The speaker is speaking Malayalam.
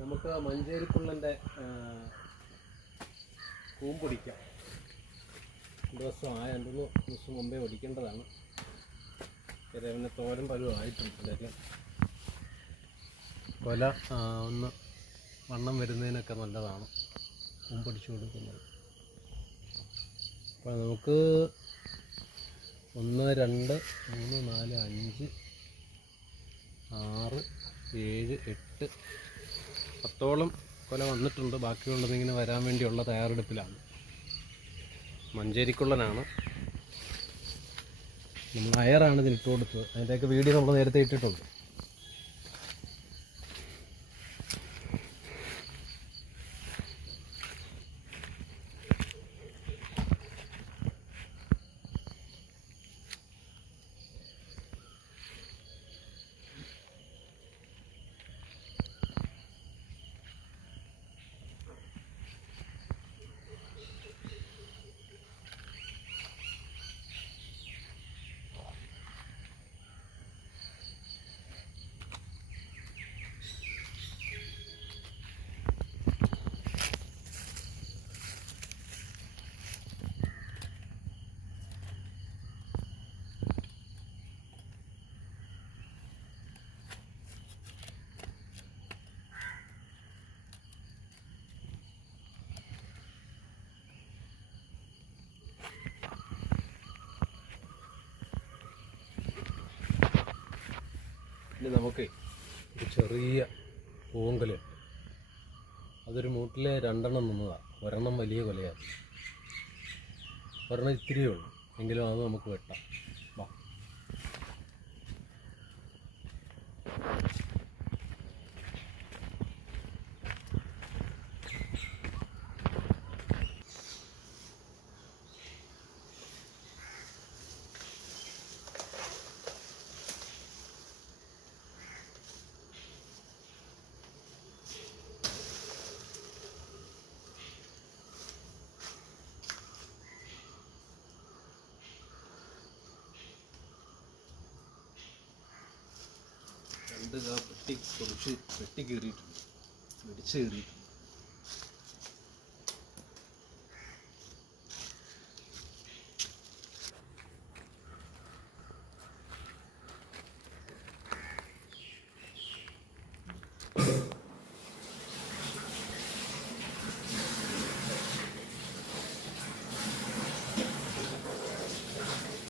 നമുക്ക് മഞ്ചേരി പുള്ളന്റെ കൂമ്പൊടിക്കാം ദിവസം ആയ രണ്ടു മൂന്ന് ദിവസം മുമ്പേ ഒടിക്കേണ്ടതാണ് പിന്നെ തോരൻ പരുവായിട്ടുണ്ട് അതൊക്കെ കൊല ഒന്ന് വണ്ണം വരുന്നതിനൊക്കെ നല്ലതാണ് കൂമ്പൊടിച്ചു കൊടുക്കുന്നത്. അപ്പോൾ നമുക്ക് ഒന്ന് രണ്ട് മൂന്ന് നാല് അഞ്ച് ആറ് ഏഴ് എട്ട് പത്തോളം കൊല വന്നിട്ടുണ്ട്. ബാക്കിയുള്ളത് ഇങ്ങനെ വരാൻ വേണ്ടിയുള്ള തയ്യാറെടുപ്പിലാണ്. മഞ്ചേരിക്കുള്ളനാണ്. നമ്മൾ അയറാണ് ഇതിന് ഇട്ട് കൊടുത്തത് അതിന്റെയൊക്കെ വീഡിയോ നമ്മൾ നേരത്തെ ഇട്ടിട്ടുണ്ട്. ഇനി നമുക്ക് ഒരു ചെറിയ പൂങ്കൽ അതൊരു മൂട്ടിലെ രണ്ടെണ്ണം നിന്നതാണ് ഒരെണ്ണം വലിയ കൊലയാണ്. ഒരെണ്ണം ഇത്തിരിയേ ഉള്ളൂ. എങ്കിലും അത് നമുക്ക് വെട്ടാം. രണ്ട് വെട്ടി കുറച്ച് വെട്ടി കീറിയിട്ടുണ്ട്. വെടിച്ച് കീറിയിട്ടുണ്ട്.